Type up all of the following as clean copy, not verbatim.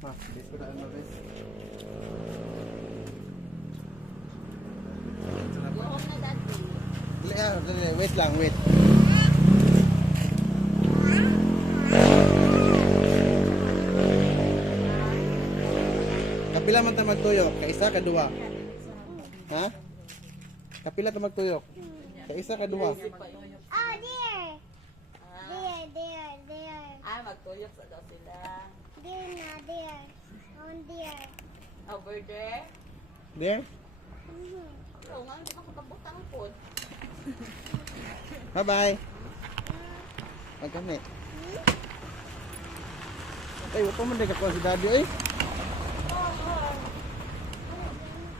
Ma, dito na ano guys. Buhok na dati. Wait lang, wait. Kapila man ta magtuyok, kaisa ka duha. Ha? Kapila ta magtuyok? Kaisa ka duha. Oh, there. There. Ah, magtuyok sa daw sila. There na, there. On there. Over there. There? Oo nga, hindi makakabutang po. Bye-bye. Magkami. Ay, wala pa man din kakuha si Daddy, eh.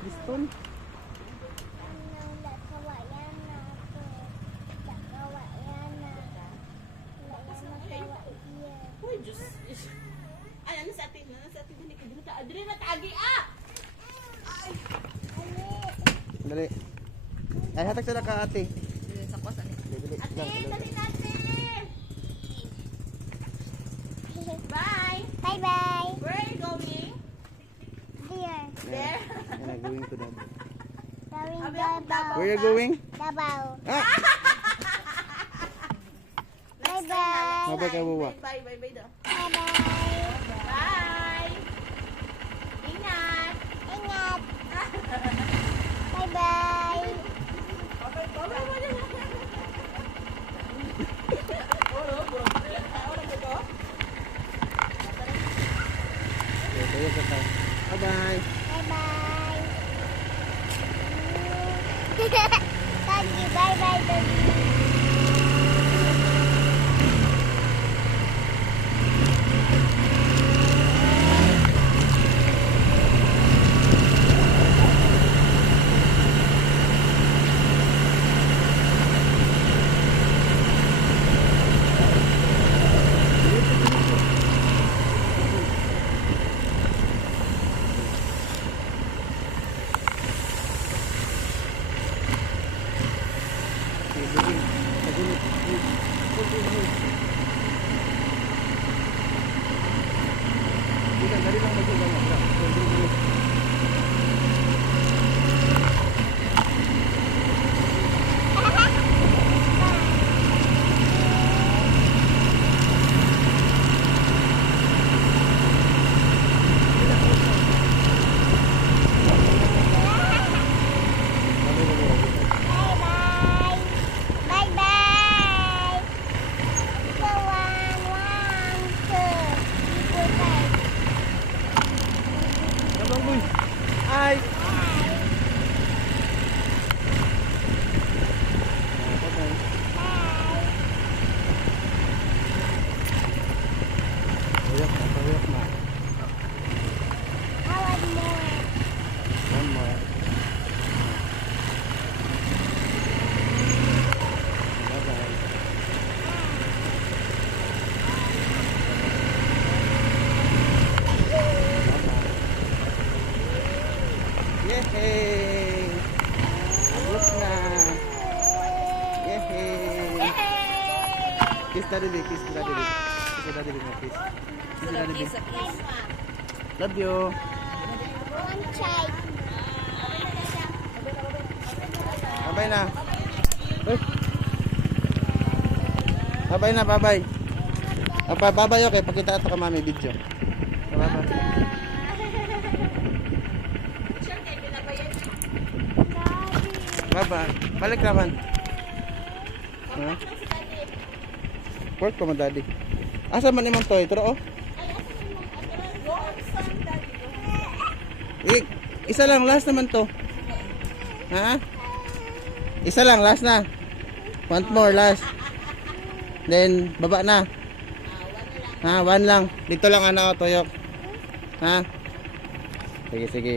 Liston. Uy, Diyos. Ay, ano sa atin? Ano sa atin? Hindi ka dito. Adri na tagi, ah! Dali. Ay, hatag sila ka, ate. Sa kosa ni. Dali, Ate, dali. dali natin! Bye! Bye-bye. Where are you going? There. There? Yan, going to Daddy. Going Abi ako Davao. Where you going? Davao. Ah! Bye-bye. Mabay ka, Wawa. Bye, bye, bye daw. Bye-bye. Bye! Ingat! Ingat. Bye-bye. Okay, tayo ka tayo. Bye-bye. Bye-bye. Doggy, bye-bye, doggy. Dali lang mag-ulang. Bye-bye. Bye-bye. So, 1, 2, 3, 4, 5. Sabang boy. Ay! Bye-bye. Uyak na, uyak na. One more. One more. Bye-bye. Yehey! Abot na! Yehey! Kiss daddy, kiss daddy. Kiss daddy, kiss. Kiss daddy. Kiss, kiss. Love you. One child. Bye-bye na. Uy. Bye-bye na, bye-bye. Bye-bye, okay. Pakita ito ka mami video. Bye-bye. Sure, kayo pinabayad. Bye-bye. Balik naman. Ha? Work ko mo, daddy. Asa man imong toy? Turo, oh. Isa lang, last naman to. Ha? Isa lang, last na. One more, last. Then, baba na. Ha, one lang. Dito lang ano, tuyok. Ha? Sige, sige.